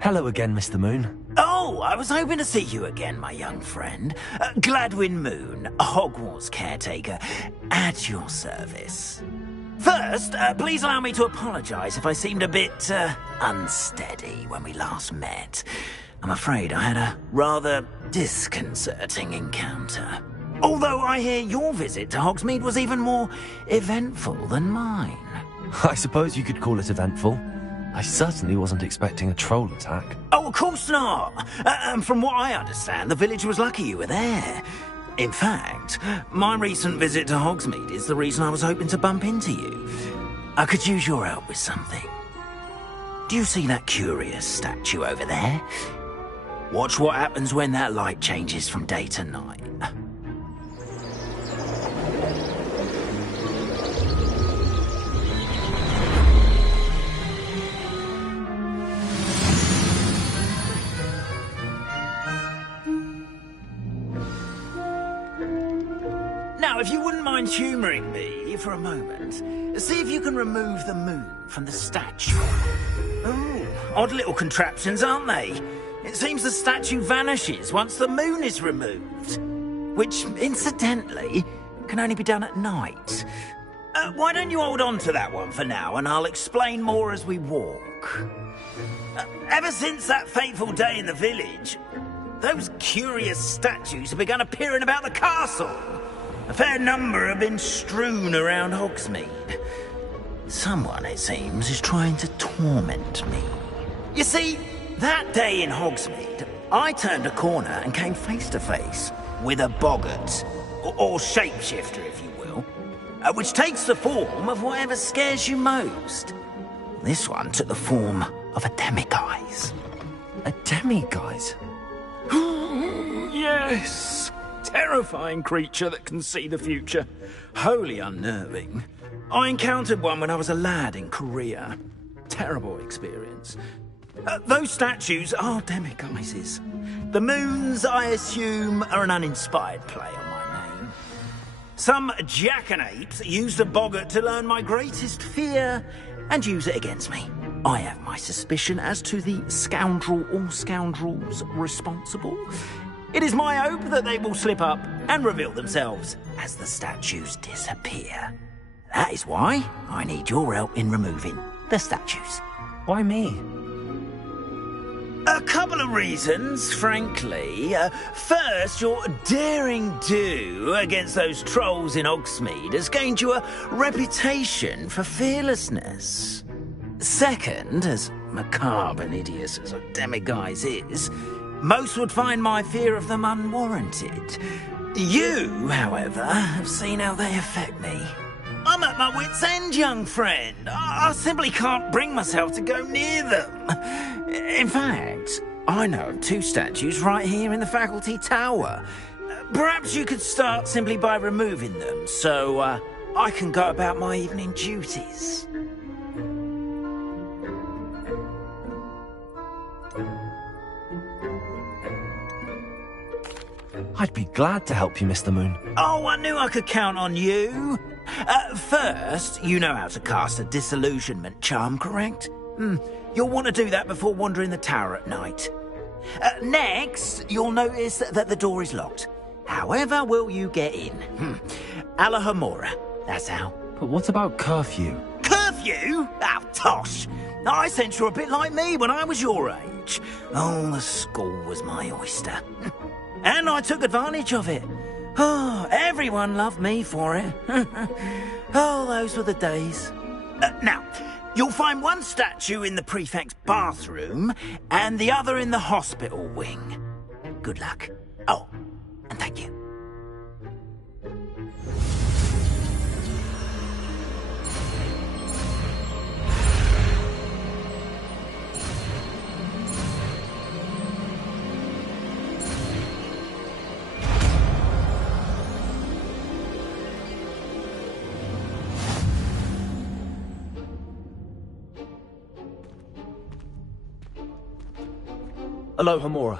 Hello again, Mr. Moon. Oh, I was hoping to see you again, my young friend. Gladwin Moon, Hogwarts caretaker, at your service. First, please allow me to apologise if I seemed a bit, unsteady when we last met. I'm afraid I had a rather disconcerting encounter. Although I hear your visit to Hogsmeade was even more eventful than mine. I suppose you could call it eventful. I certainly wasn't expecting a troll attack. Oh, of course not. And from what I understand, the village was lucky you were there. In fact, my recent visit to Hogsmeade is the reason I was hoping to bump into you. I could use your help with something. Do you see that curious statue over there? Watch what happens when that light changes from day to night. Now, if you wouldn't mind humouring me for a moment, see if you can remove the moon from the statue. Oh, odd little contraptions, aren't they? It seems the statue vanishes once the moon is removed. Which, incidentally, can only be done at night. Why don't you hold on to that one for now, and I'll explain more as we walk. Ever since that fateful day in the village, those curious statues have begun appearing about the castle. A fair number have been strewn around Hogsmeade. Someone, it seems, is trying to torment me. You see, that day in Hogsmeade, I turned a corner and came face to face with a boggart, or shapeshifter, if you will, which takes the form of whatever scares you most. This one took the form of a demiguise. A demiguise? Yes! Terrifying creature that can see the future. Wholly unnerving. I encountered one when I was a lad in Korea. Terrible experience. Those statues are demiguises. The moons, I assume, are an uninspired play on my name. Some jackanapes used a boggart to learn my greatest fear and use it against me. I have my suspicion as to the scoundrel or scoundrels responsible. It is my hope that they will slip up and reveal themselves as the statues disappear. That is why I need your help in removing the statues. Why me? A couple of reasons, frankly. First, your daring do against those trolls in Hogsmeade has gained you a reputation for fearlessness. Second, as macabre and hideous as a demiguise is, most would find my fear of them unwarranted. You, however, have seen how they affect me. I'm at my wit's end, young friend. I simply can't bring myself to go near them. In fact, I know of two statues right here in the faculty tower. Perhaps you could start simply by removing them, so I can go about my evening duties. I'd be glad to help you, Mr. Moon. Oh, I knew I could count on you. First, you know how to cast a disillusionment charm, correct? You'll want to do that before wandering the tower at night. Next, you'll notice that the door is locked. However will you get in? Alahomora, that's how. But what about curfew? Curfew? Oh, tosh. I sense you're a bit like me when I was your age. Oh, the school was my oyster. And I took advantage of it. Oh, everyone loved me for it. Oh, those were the days. Now, you'll find one statue in the prefect's bathroom and the other in the hospital wing. Good luck. Oh, and thank you. Alohomora.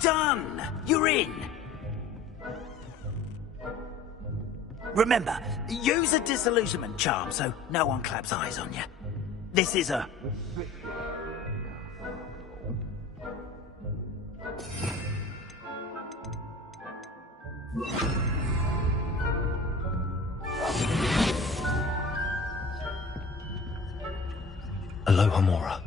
done! You're in! Remember, use a disillusionment charm so no one claps eyes on you. This is a... Aloha Mora.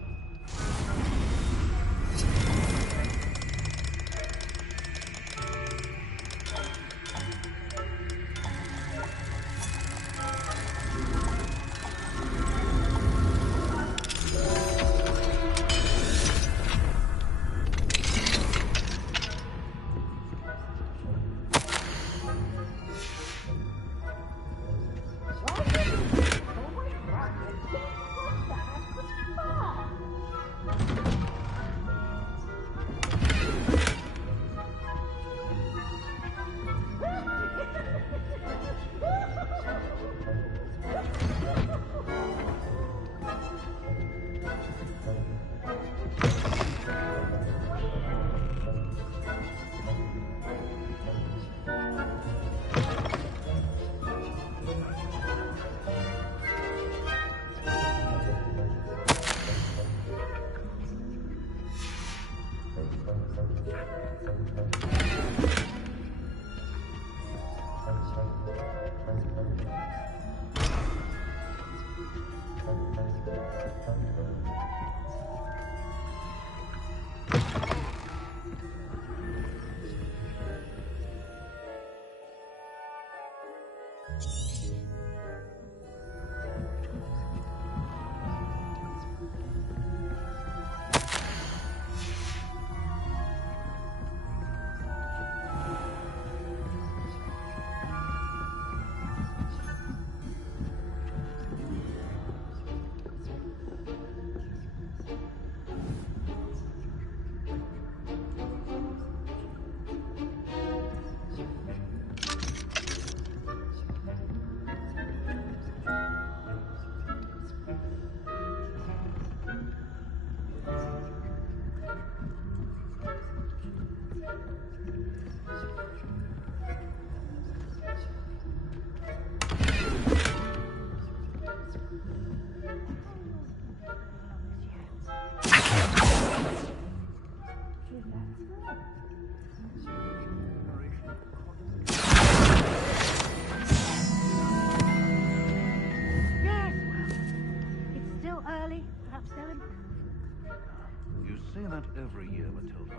You say that every year, Matilda.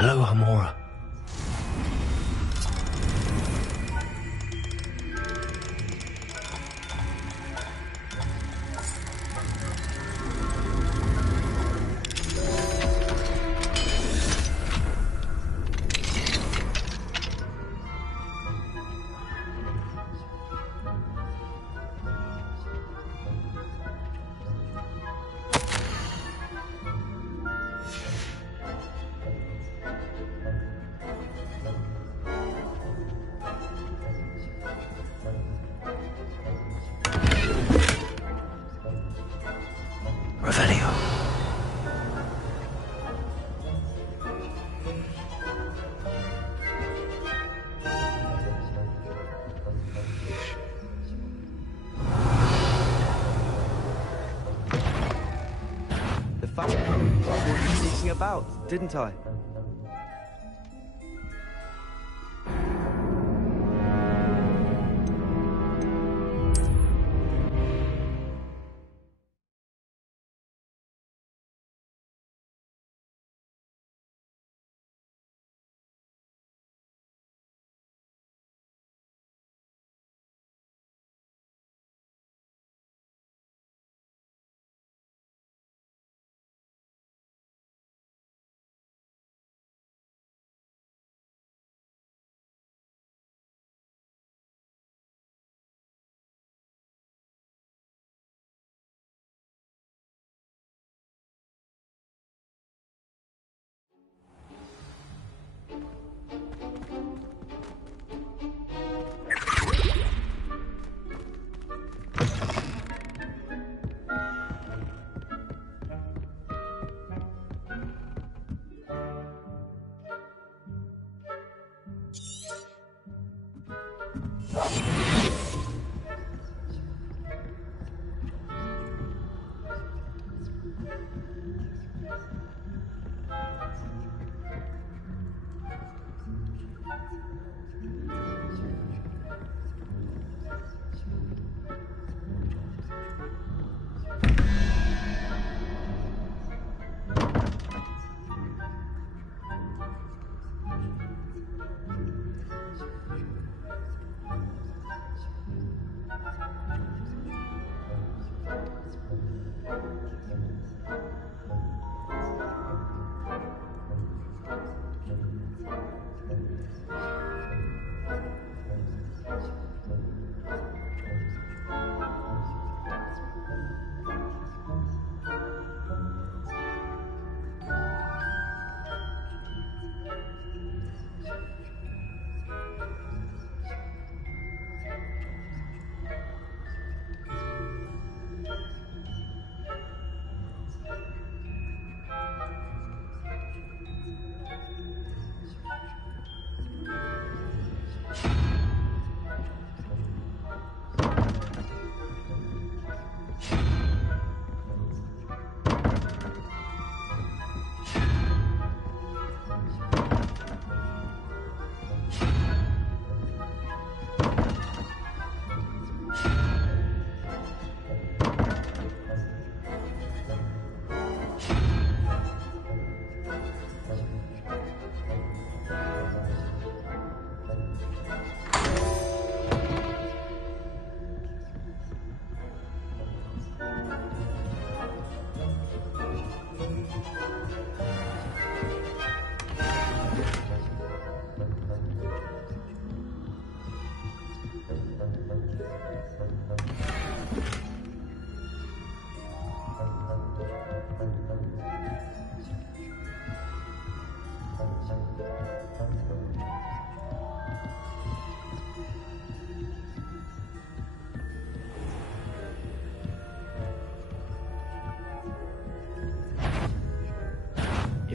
Aloha Mora. About, didn't I?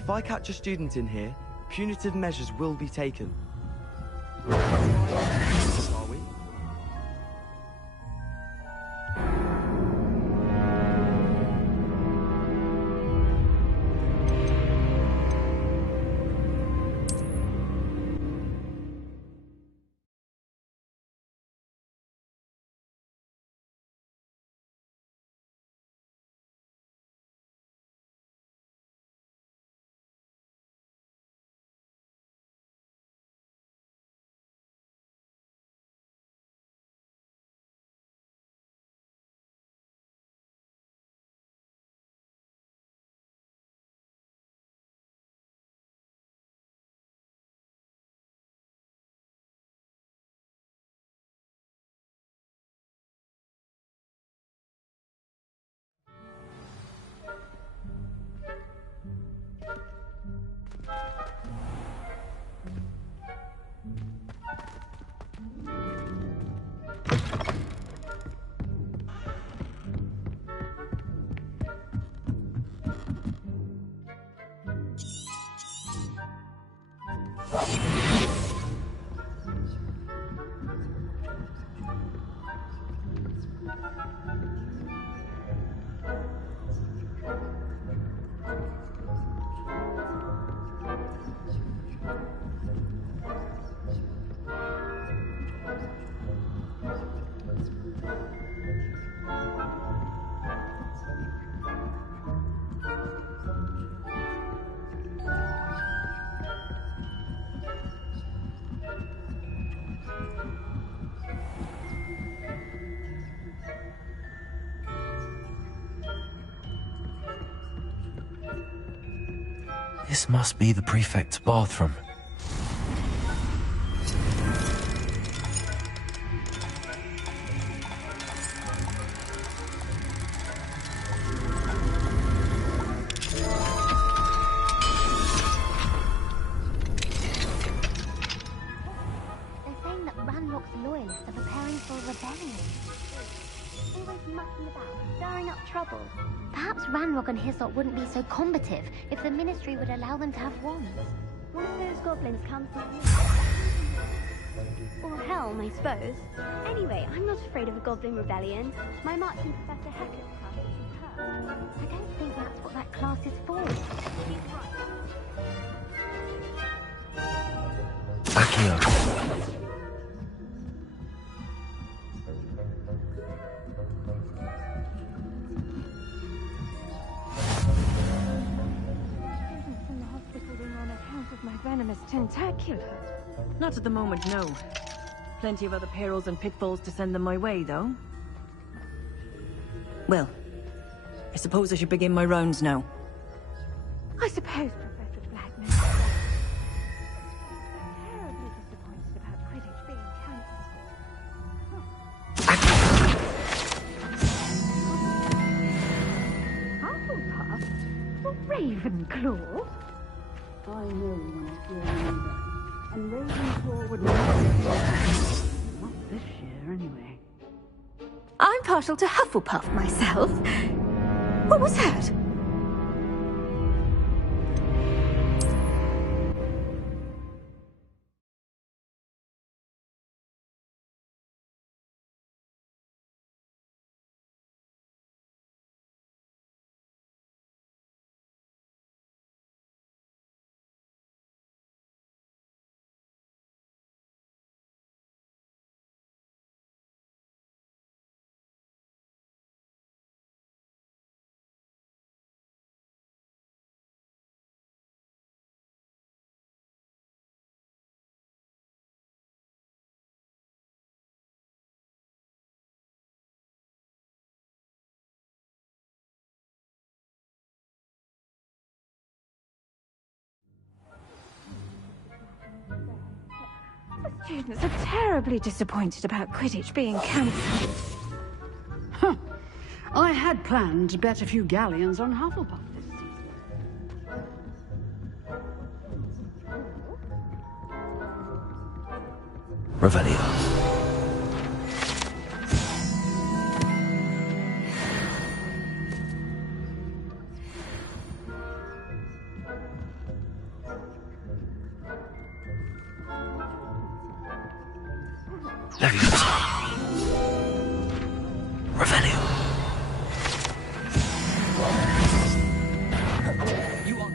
If I catch a student in here, punitive measures will be taken. Are we? This must be the prefect's bathroom. They're saying that Ranrock's loyalists are preparing for a rebellion. Always mucking about, stirring up trouble. Perhaps Ranrock and his lot wouldn't be so combative if the Ministry would allow them to have wands. One of those goblins comes from or Helm, I suppose. Anyway, I'm not afraid of a goblin rebellion. My marching Professor Hector's class is superb. I don't think that's what that class is for. She's right. Accio. Students in the hospital were on account of my venomous tentacular. Not at the moment, no. Plenty of other perils and pitfalls to send them my way, though. Well, I suppose I should begin my rounds now. I suppose, Professor Blackman. Terribly disappointed about Quidditch being cancelled. Hufflepuff? Or Ravenclaw? I know when I feel anger, and Ravenclaw would not this year, anyway. I'm partial to Hufflepuff myself. What was that? The students are terribly disappointed about Quidditch being cancelled. Huh. I had planned to bet a few galleons on Hufflepuff this season. Revelio. Leviosa. Revelio. You are...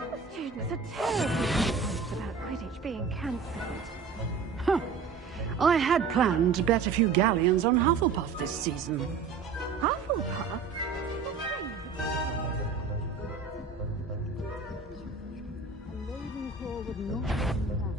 The students are terribly surprised about Quidditch being cancelled. Huh. I had planned to bet a few galleons on Hufflepuff this season. Hufflepuff? Ravenclaw would not do that.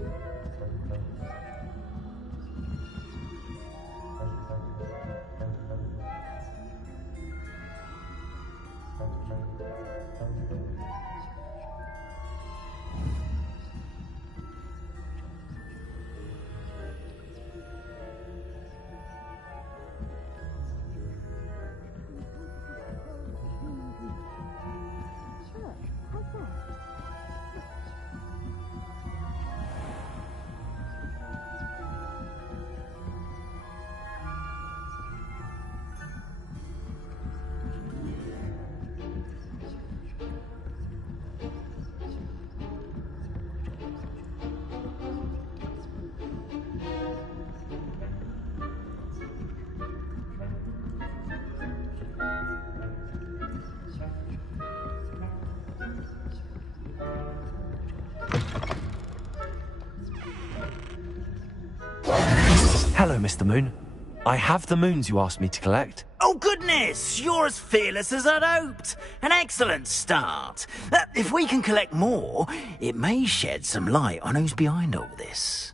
Sure, how's that? Hello, Mr. Moon. I have the moons you asked me to collect. Oh, goodness! You're as fearless as I'd hoped. An excellent start. If we can collect more, it may shed some light on who's behind all this.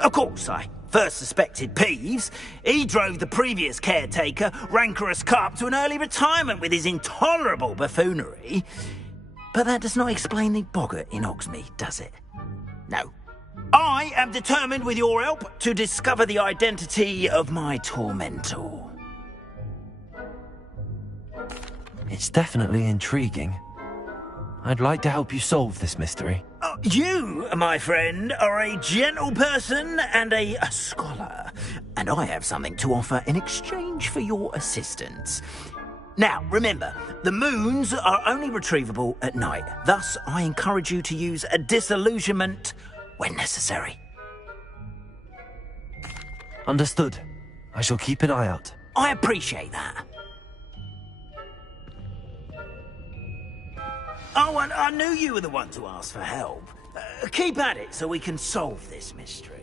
Of course, I first suspected Peeves. He drove the previous caretaker, Rancorous Carp, to an early retirement with his intolerable buffoonery. But that does not explain the boggart in Hogsmeade, does it? No. I am determined, with your help, to discover the identity of my tormentor. It's definitely intriguing. I'd like to help you solve this mystery. You, my friend, are a gentle person and a scholar, and I have something to offer in exchange for your assistance. Now, remember, the moons are only retrievable at night. Thus, I encourage you to use a disillusionment when necessary. Understood. I shall keep an eye out. I appreciate that. Oh, and I knew you were the one to ask for help. Keep at it so we can solve this mystery.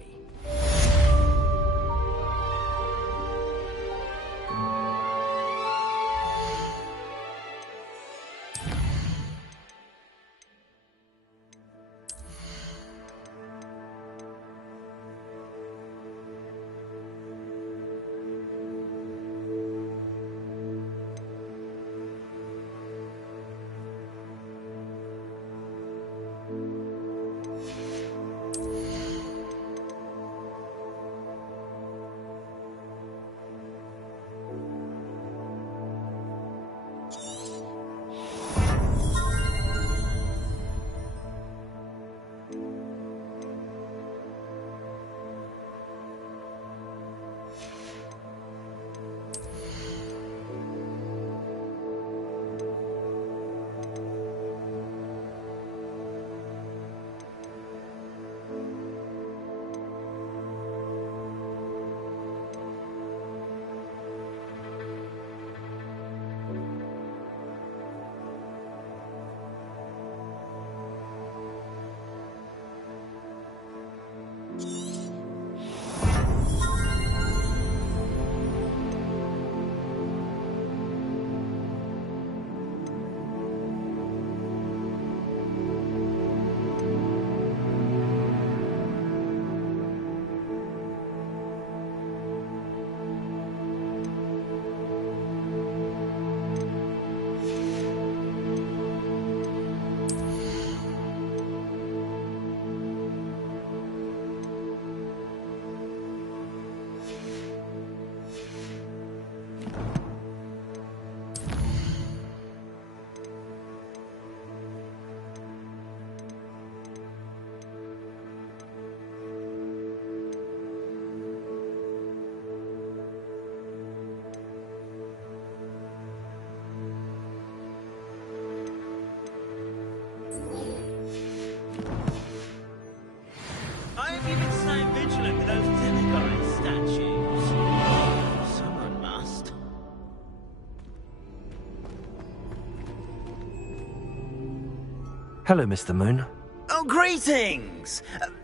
Hello, Mr. Moon. Oh, greetings!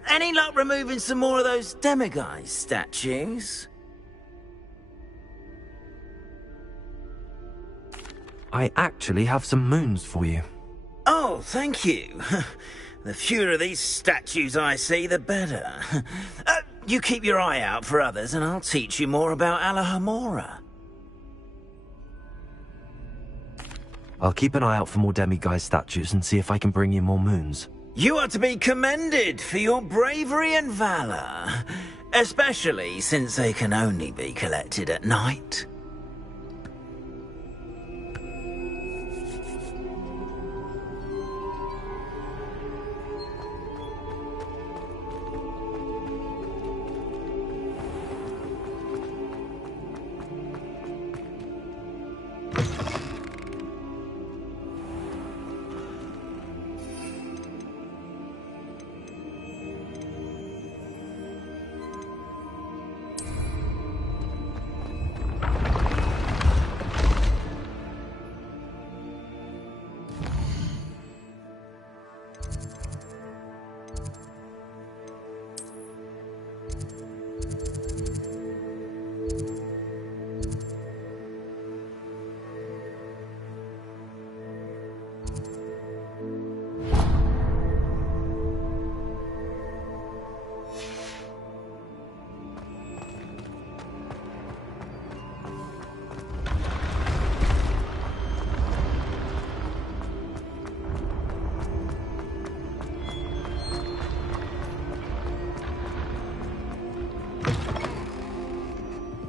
Any luck removing some more of those demiguise statues? I actually have some moons for you. Oh, thank you. The fewer of these statues I see, the better. You keep your eye out for others, and I'll teach you more about Alohomora. I'll keep an eye out for more demiguise statues and see if I can bring you more moons. You are to be commended for your bravery and valor, especially since they can only be collected at night.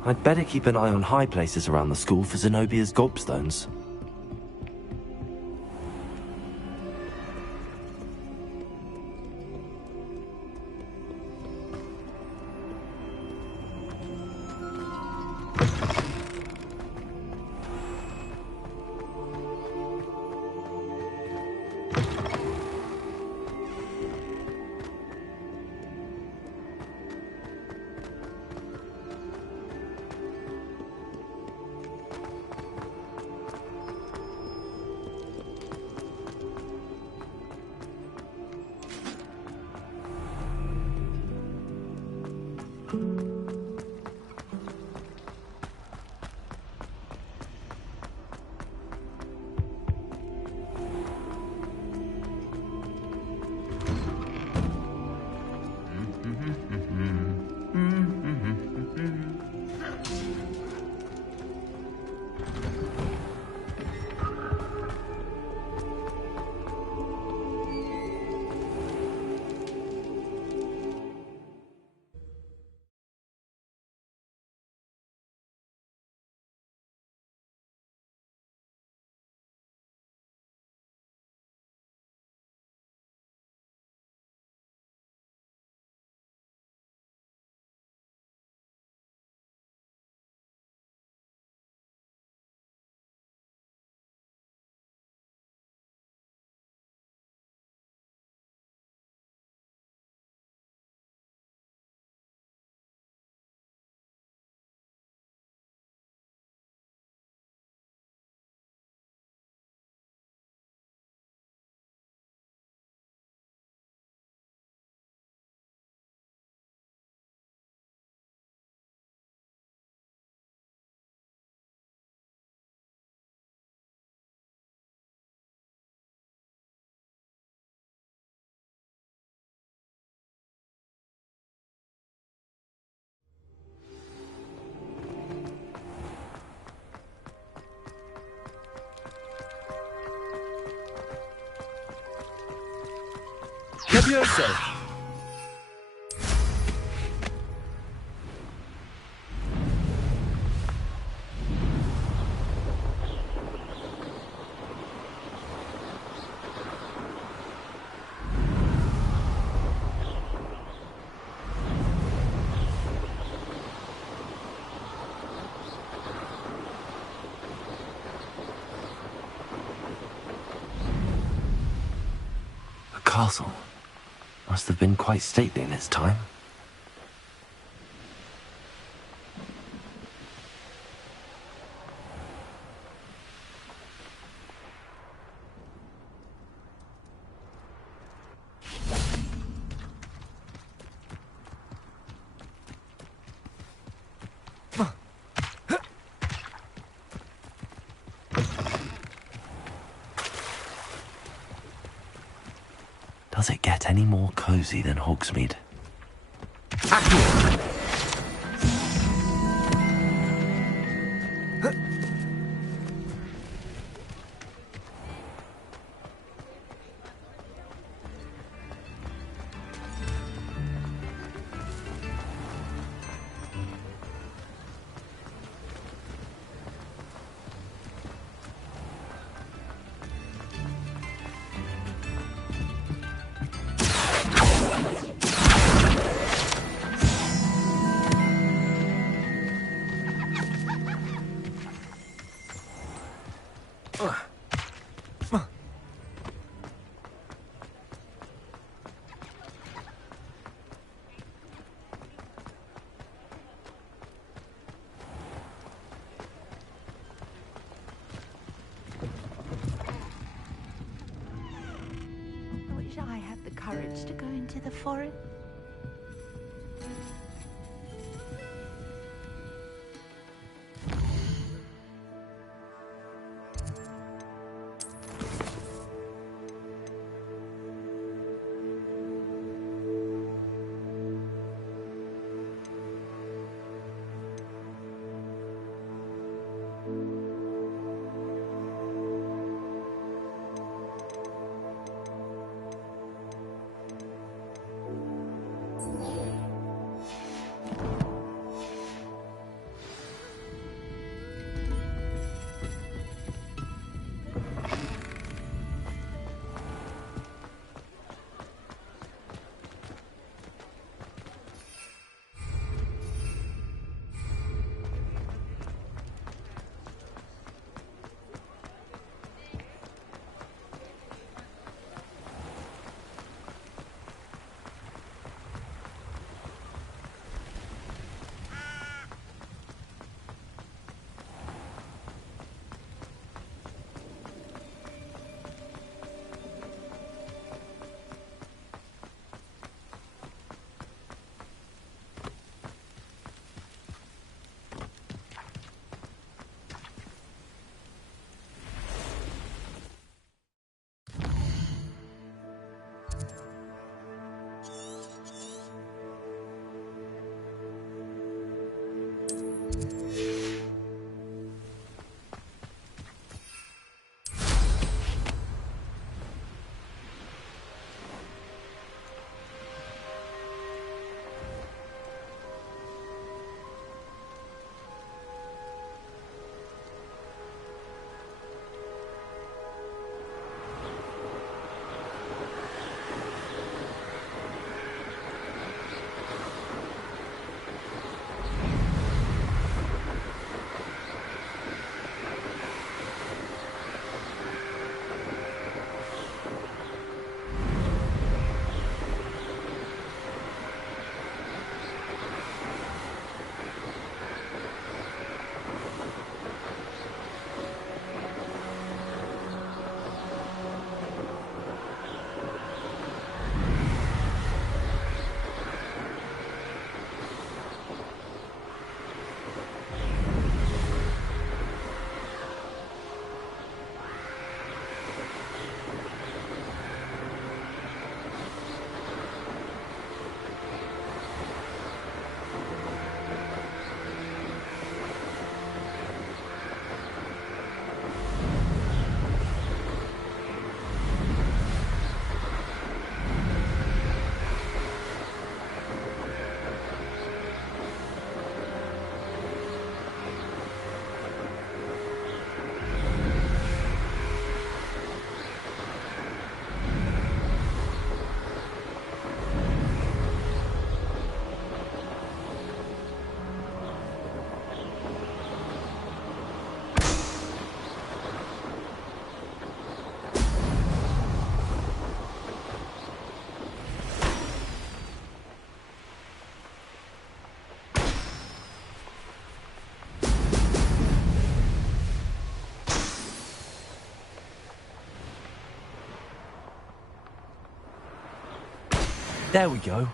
I'd better keep an eye on high places around the school for Zenobia's gobstones. Levioso! The castle must have been quite stately in its time. Does it get any more cosy than Hogsmeade? I wish I had the courage to go into the forest. There we go.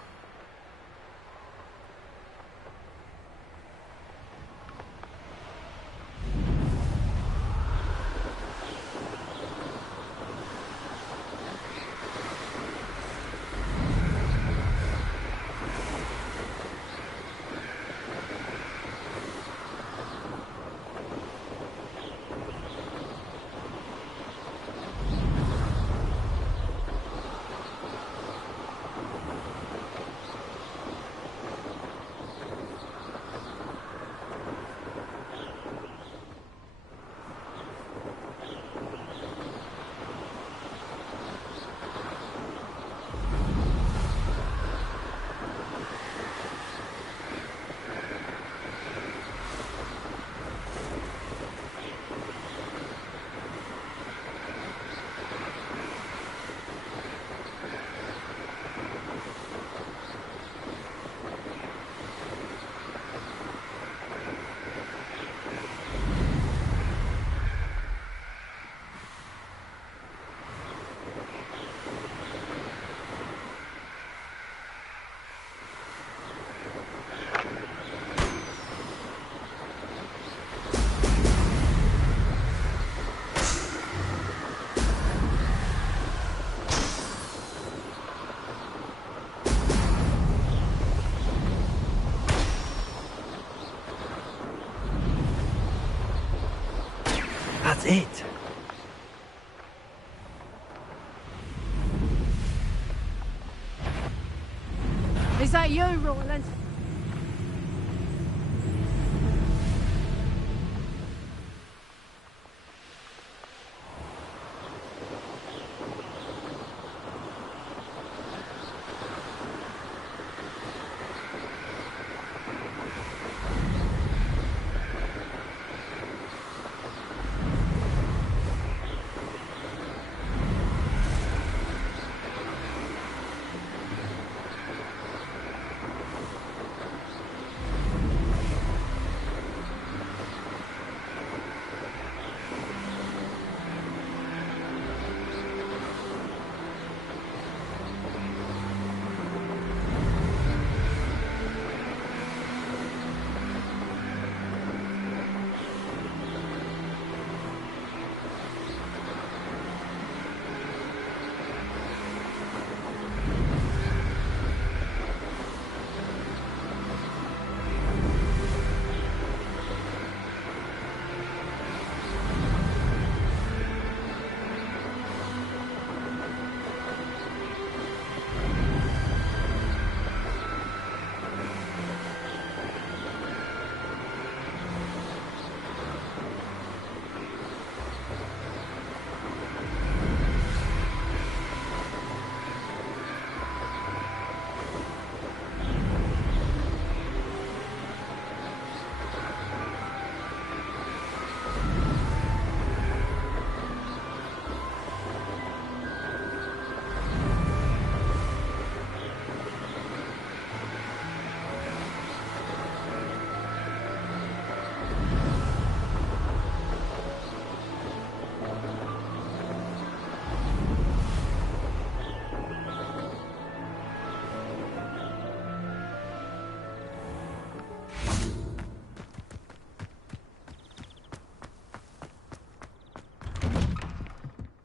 That's it. Is that you, Roland?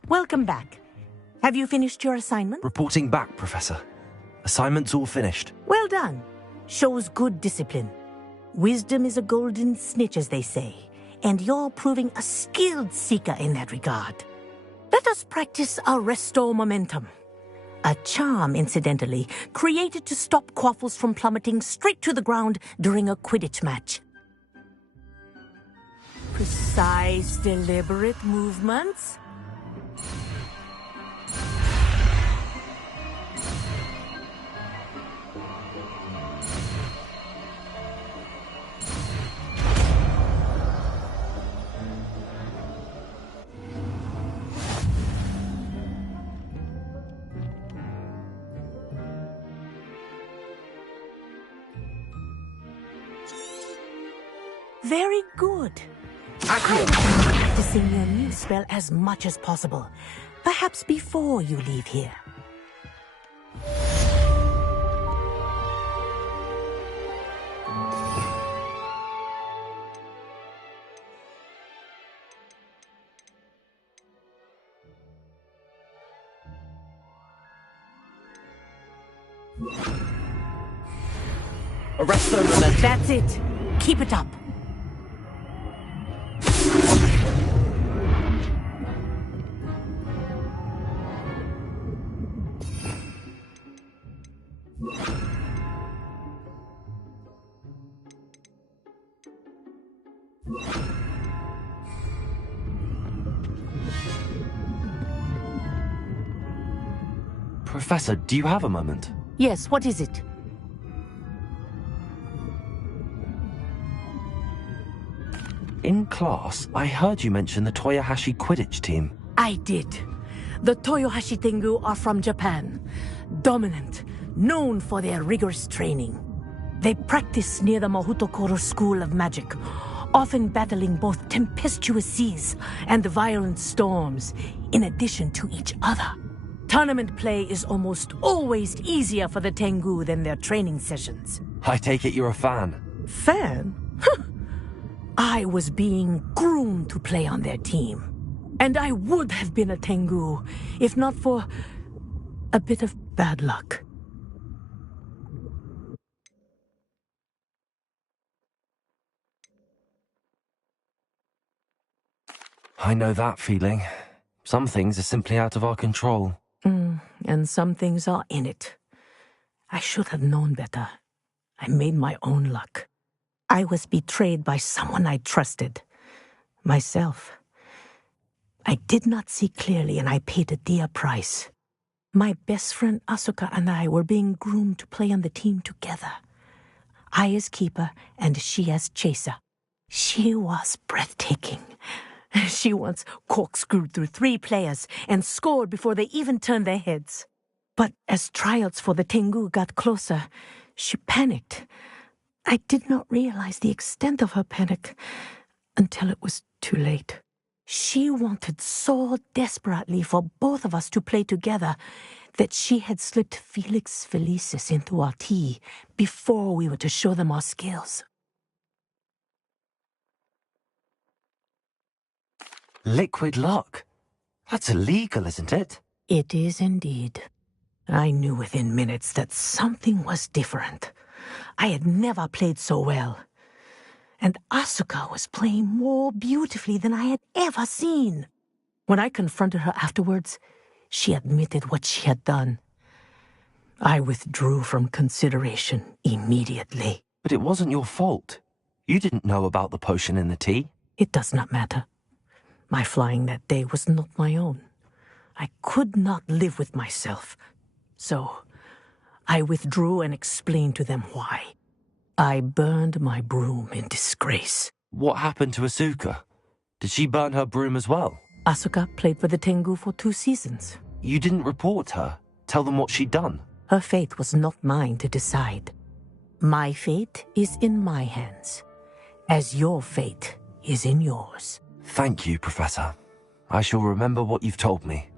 Welcome back. Have you finished your assignment? Reporting back, Professor. Assignment's all finished. Well done. Shows good discipline. Wisdom is a golden snitch, as they say, and you're proving a skilled seeker in that regard. Let us practice our restore momentum. A charm, incidentally, created to stop quaffles from plummeting straight to the ground during a Quidditch match. Precise, deliberate movements. Very good. Practicing your new spell as much as possible. Perhaps before you leave here. Arresto momentum. That's it. Keep it up. Professor, do you have a moment? Yes, what is it? In class, I heard you mention the Toyohashi Quidditch team. I did. The Toyohashi Tengu are from Japan. Dominant, known for their rigorous training. They practice near the Mahutokoro School of Magic, often battling both tempestuous seas and violent storms, in addition to each other. Tournament play is almost always easier for the Tengu than their training sessions. I take it you're a fan. Fan? I was being groomed to play on their team. And I would have been a Tengu, if not for a bit of bad luck. I know that feeling. Some things are simply out of our control. And some things are in it. I should have known better. I made my own luck. I was betrayed by someone I trusted. Myself. I did not see clearly, and I paid a dear price. My best friend Asuka and I were being groomed to play on the team together. I as keeper, and she as chaser. She was breathtaking. She once corkscrewed through 3 players and scored before they even turned their heads. But as trials for the Tengu got closer, she panicked. I did not realize the extent of her panic until it was too late. She wanted so desperately for both of us to play together that she had slipped Felix Felicis into our tea before we were to show them our skills. Liquid luck? That's illegal, isn't it? It is indeed. I knew within minutes that something was different. I had never played so well. And Asuka was playing more beautifully than I had ever seen. When I confronted her afterwards, she admitted what she had done. I withdrew from consideration immediately. But it wasn't your fault. You didn't know about the potion in the tea. It does not matter. My flying that day was not my own. I could not live with myself. So, I withdrew and explained to them why. I burned my broom in disgrace. What happened to Asuka? Did she burn her broom as well? Asuka played for the Tengu for 2 seasons. You didn't report her? Tell them what she'd done? Her fate was not mine to decide. My fate is in my hands, as your fate is in yours. Thank you, Professor. I shall remember what you've told me.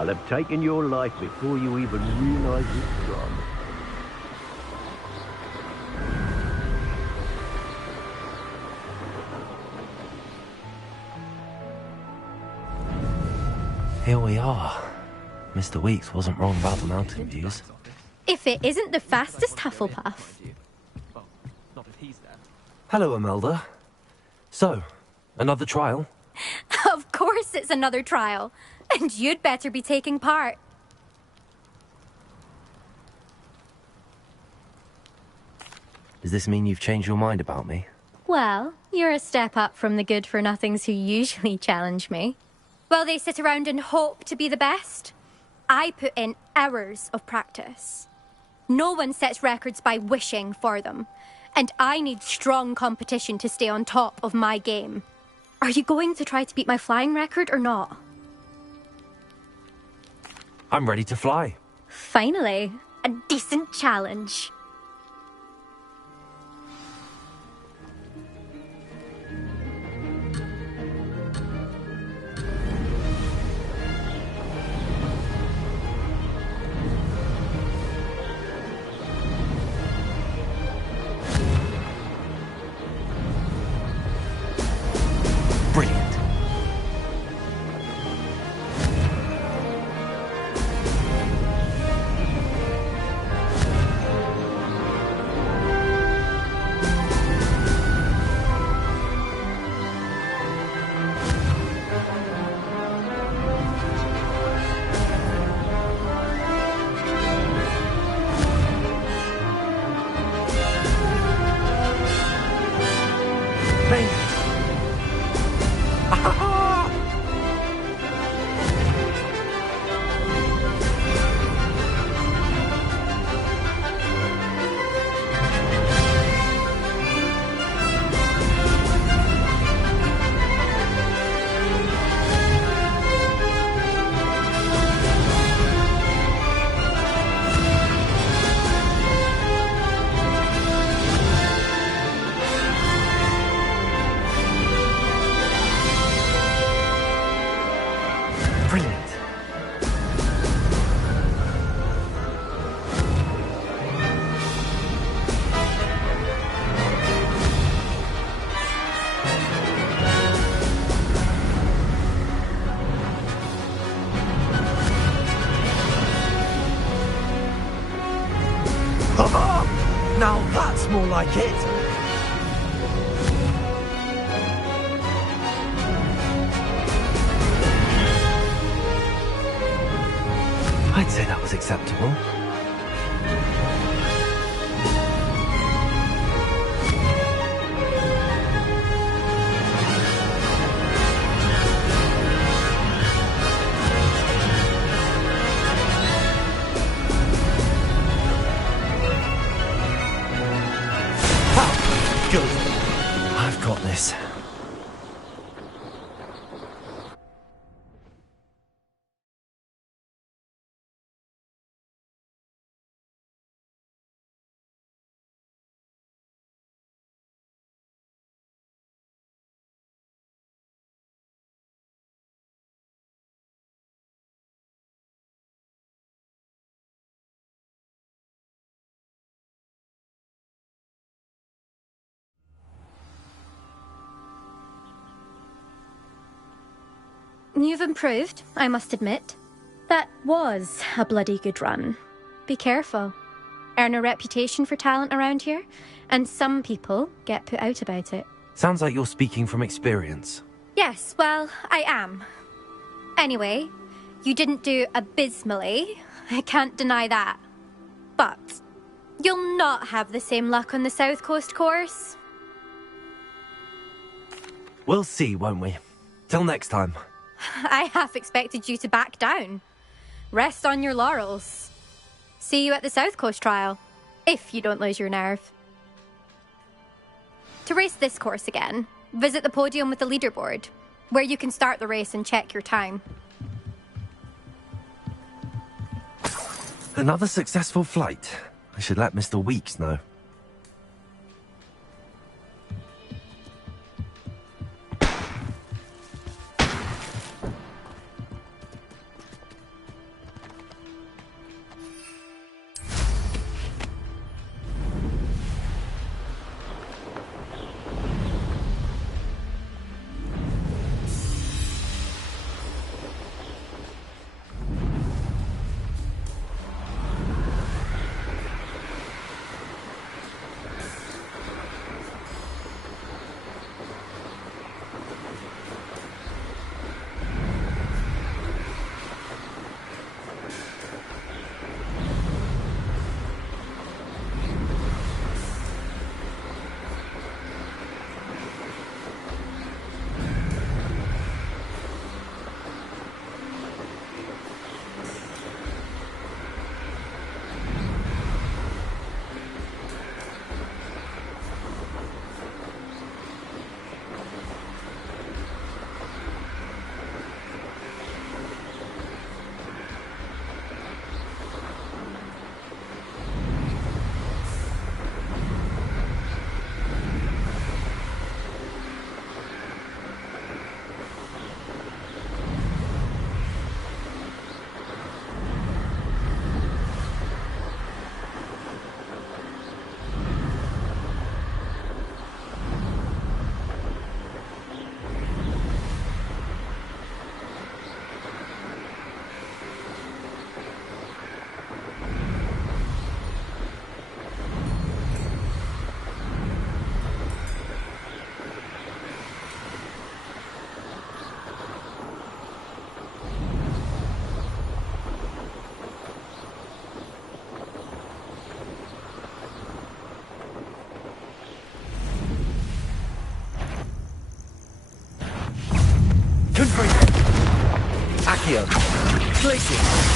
I'll have taken your life before you even realize it's gone. Here we are. Mr. Weeks wasn't wrong about the mountain views. If it isn't the fastest Hufflepuff. Hello, Imelda. So, another trial? Of course it's another trial. And you'd better be taking part. Does this mean you've changed your mind about me? Well, you're a step up from the good-for-nothings who usually challenge me. While they sit around and hope to be the best, I put in hours of practice. No one sets records by wishing for them, and I need strong competition to stay on top of my game. Are you going to try to beat my flying record or not? I'm ready to fly. Finally, a decent challenge. Brilliant. Brilliant. Now that's more like it. I'd say that was acceptable. Ah, good. I've got this. You've improved, I must admit. That was a bloody good run. Be careful. Earn a reputation for talent around here, and some people get put out about it. Sounds like you're speaking from experience. Yes, well, I am. Anyway, you didn't do abysmally. I can't deny that. But you'll not have the same luck on the South Coast course. We'll see, won't we? Till next time. I half expected you to back down. Rest on your laurels. See you at the South Coast trial, if you don't lose your nerve. To race this course again, visit the podium with the leaderboard, where you can start the race and check your time. Another successful flight. I should let Mr. Weeks know. Accio. Glacier.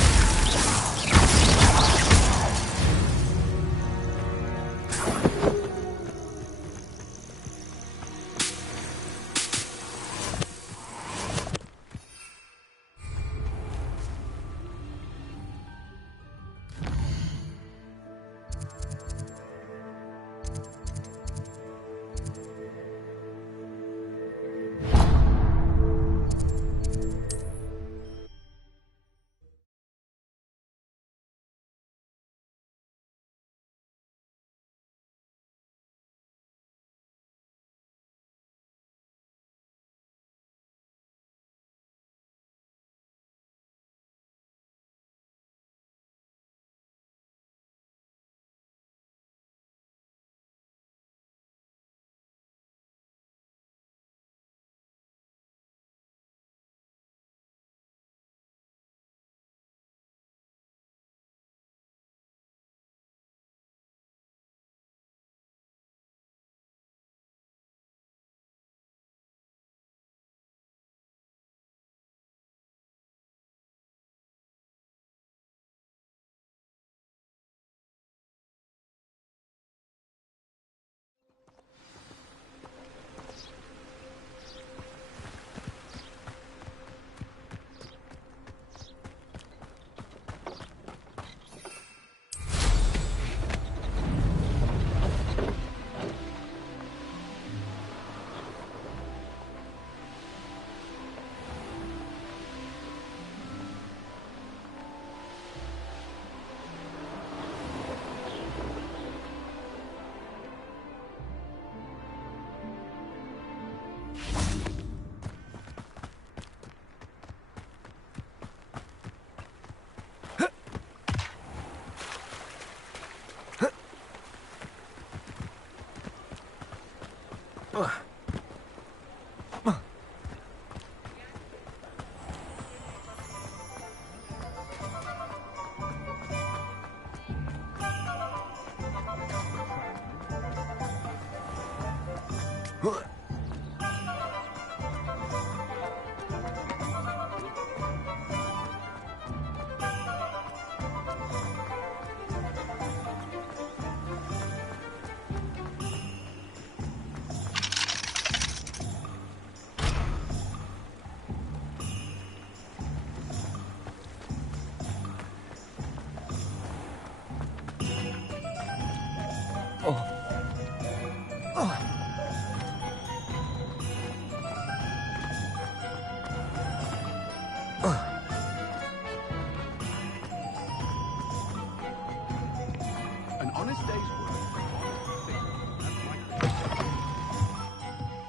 An honest day's work.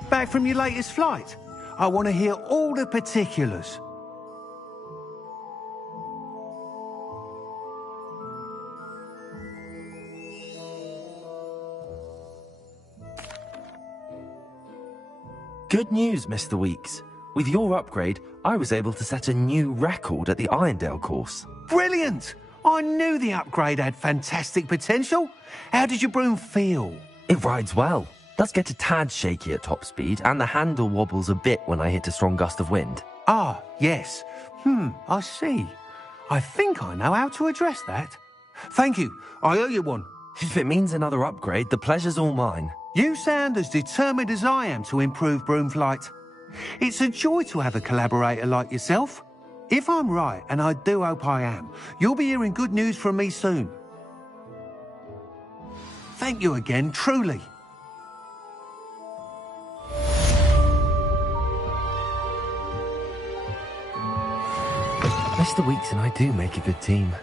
Back from your latest flight? I want to hear all the particulars. Good news, Mr. Weeks. With your upgrade, I was able to set a new record at the Irondale course. Brilliant! I knew the upgrade had fantastic potential. How did your broom feel? It rides well. Does get a tad shaky at top speed, and the handle wobbles a bit when I hit a strong gust of wind. Ah, yes. I see. I think I know how to address that. Thank you. I owe you one. If it means another upgrade, the pleasure's all mine. You sound as determined as I am to improve broom flight. It's a joy to have a collaborator like yourself. If I'm right, and I do hope I am, you'll be hearing good news from me soon. Thank you again, truly. Mr. Weeks and I do make a good team.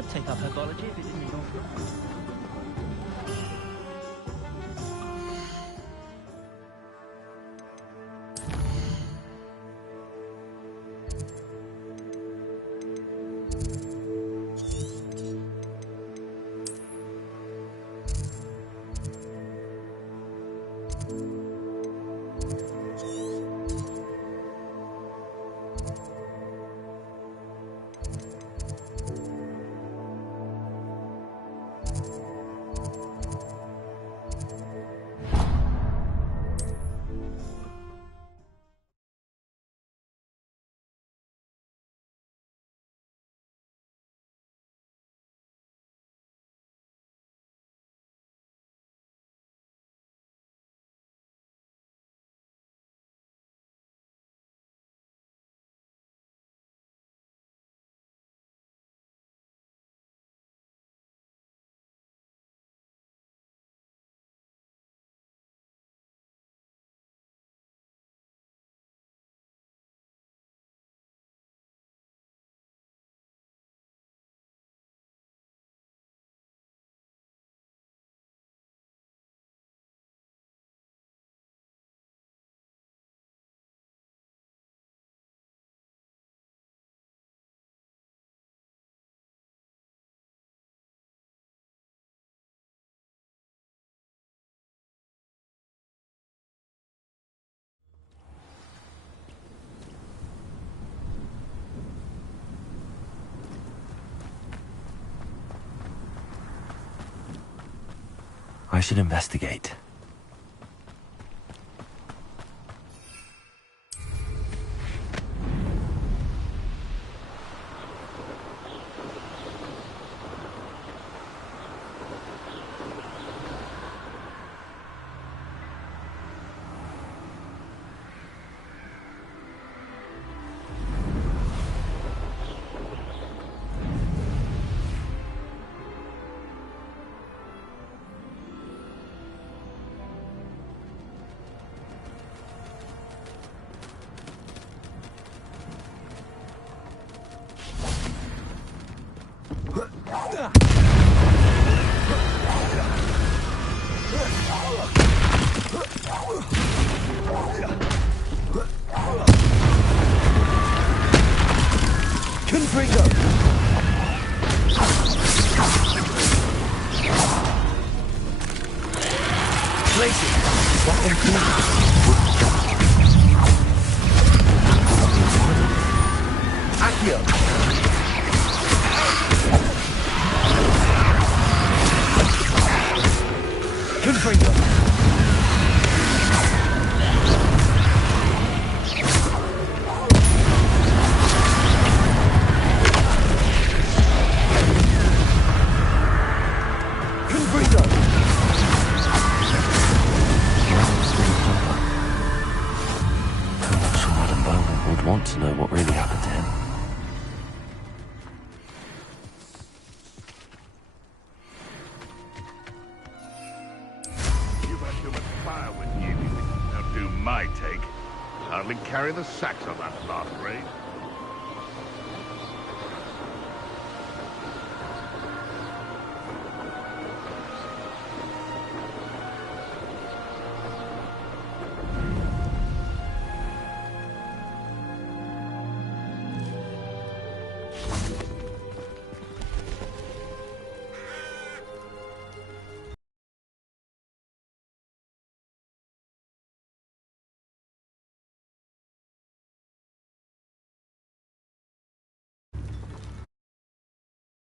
I'd take up herbology if it didn't involve drugs. I should investigate. Want to know what really happened to him. You've had too much firewood, you. Now do my take. Hardly carry the sacks on that last raid.